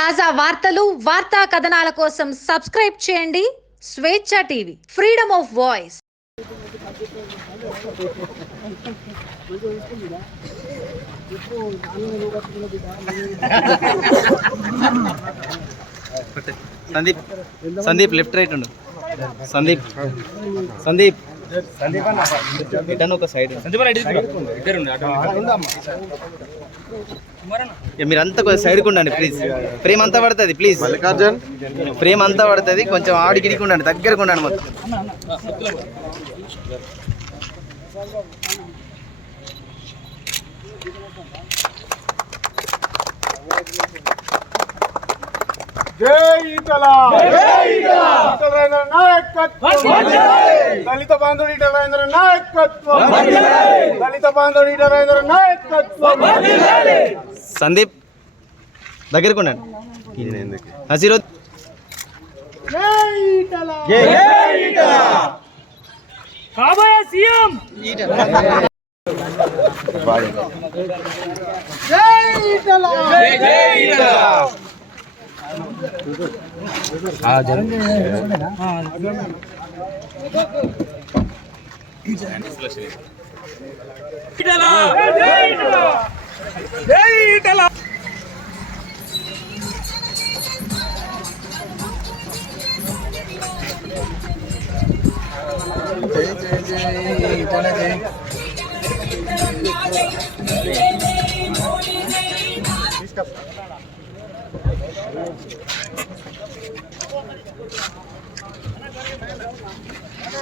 తాజా వార్తలు వార్తా కథనాల కోసం సబ్స్క్రైబ్ చేయండి. Swetcha TV freedom of voice. Sandeep Sandeep left right ఉండు. సందీప్ సందీప్. ఒక సైడ్ మీరంతా కొంచెం సైడ్కి ఉండండి ప్లీజ్ ఫ్రేమ్ అంతా పడుతుంది ప్లీజ్ మల్లికార్జున్. ఫ్రేమ్ అంతా పడుతుంది కొంచెం ఆడికిడికి ఉండండి దగ్గరకు ఉండండి మొత్తం. జై ఈటల ఈటల రాజేంద్ర నాయకత్వం. దళిత బాంధవుడు రాజేంద్ర నాయకత్వం. దళిత బాంధవుడు రాజేంద్ర నాయకత్వం. సందీప్ దగ్గరకు ఉండండి. నసీరో జై ఈటల తీసుకొస్తా